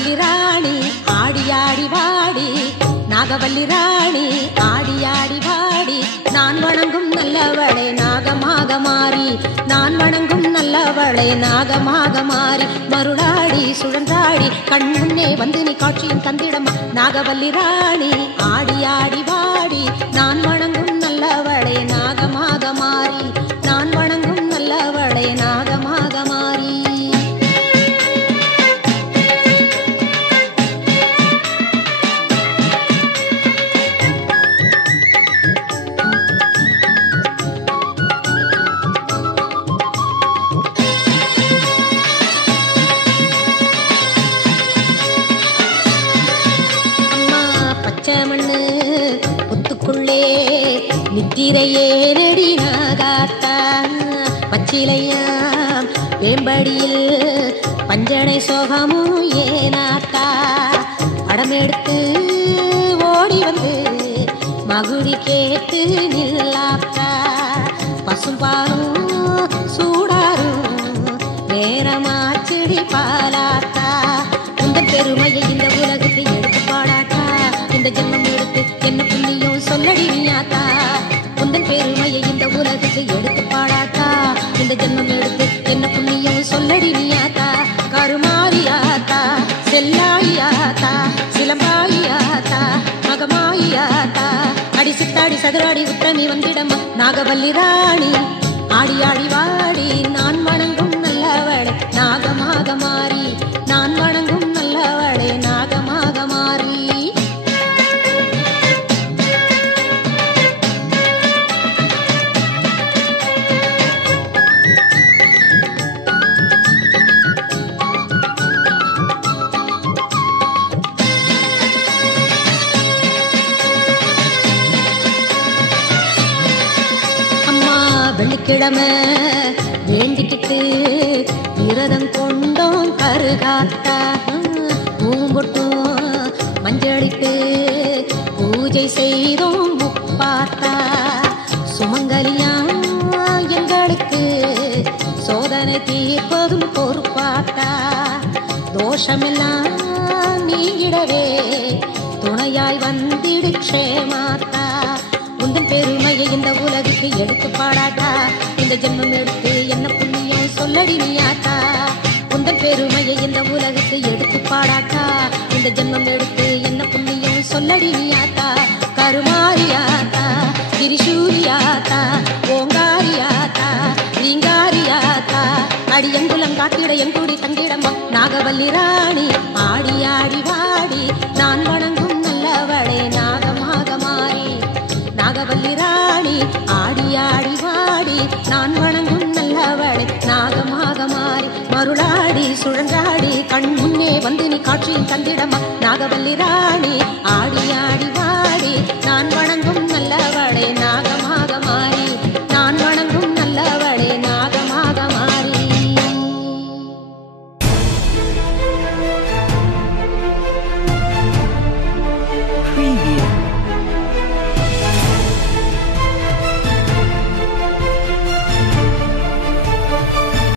நாகவல்லி ராணி ஆடி ஆடி வாடி, நாகவல்லி ராணி ஆடி ஆடி வாடி. நான் வணங்கும் நல்லவளே நாகமாக மாறி, நான் வணங்கும் நல்லவளே நாகமாக மாறி. மருளாடி சுழன்றாடி கண் முன்னே வந்து நீ காட்சியும் தந்திடமா. நாகவல்லி ராணி ஆடி ஆடி வாடி, நான் வணங்கும் நல்லவளே நாகமாக மாறி, நான் வணங்கும் நல்லவளே நாகமாக மாறி. மண்ணு புத்துக்குள்ளே நித்திரையே நெடி நாகாத்தா, பச்சிலையாம் வேம்படியில் பஞ்சனை சோகமும் ஏனாத்தா. படமெடுத்து ஓடி வந்து மகுடி கேட்டு நில்லாத்தா, பசும்பாலும் சூடாரும் நேரமாச்சடி பாலாத்தா. உந்தன் பெருமையை இந்த உலகுக்கு எடுத்து பாடாத்தா, இந்த ஜென்மம் எடுத்து என்ன புண்ணியம் சொல்லடி நீயாத்தா. உந்தன் பெருமையை இந்த உலகுக்கு எடுத்து பாடாத்தா, இந்த ஜென்மம் எடுத்து என்ன புண்ணியம் சொல்லடி நீயாத்தா. கருமாரியாத்தா செல்லாயியாத்தா, சிலம்பாயியாத்தா மகமாயியாத்தா. அடி சித்தாடி சதுராடி உத்தமி வந்திடமா. நாகவல்லி ராணி ஆடி ஆடி வாடி, நான் வணங்கும் நல்லவளே நாகமாக மாறி, நான் வணங்கும் நல்லவளே நாகமாக மாறி. வெள்ளிக்கிழமை வேண்டிக்கிட்டு விரதம் கொண்டோம் கருகாத்தா, பூம்பொட்டும் மஞ்சளிட்டு பூஜை செய்தோம் முப்பாத்தா. சுமங்கலியா எங்களுக்கு சோதனை தீர்ப்பதும் பொறுப்பாத்தா. தோஷமெல்லாம் நீங்கிடவே துணையாய் வந்திடு க்ஷேமாத்தா. உந்தன் பெருமையை இந்த உலகுக்கு எடுத்து பாடாட்டா, இந்த ஜென்மம் எடுத்து என்ன புண்ணியம் சொல்லடி நீயாத்தா. உந்தன் பெருமையை இந்த உலகுக்கு எடுத்து பாடாட்டா, இந்த ஜென்மம் எடுத்து என்ன புண்ணியம் சொல்லடி நீயாத்தா. கருமாரியாத்தா திரிசூரியாத்தா, ஓங்காரியாத்தா ரீங்காரியாத்தா. அடியங்குலம் காத்திட என் கூடி தங்கிடமா. நாகவல்லி ராணி ஆடி ஆடி வாடி, நான் வணங்கும் நல்லவளே நாகமாக மாறி. நாகவல்லி ராணி ஆடி ஆடி வாடி, நான் வணங்கும் நல்லவளே நாகமாக மாறி. மருளாடி சுழன்றாடி கண் முன்னே வந்து நீ காட்சியும் தந்திடமா. நாகவல்லி ராணி ஆடி ஆடி வாடி, நான் வணங்கும் நல்லவளே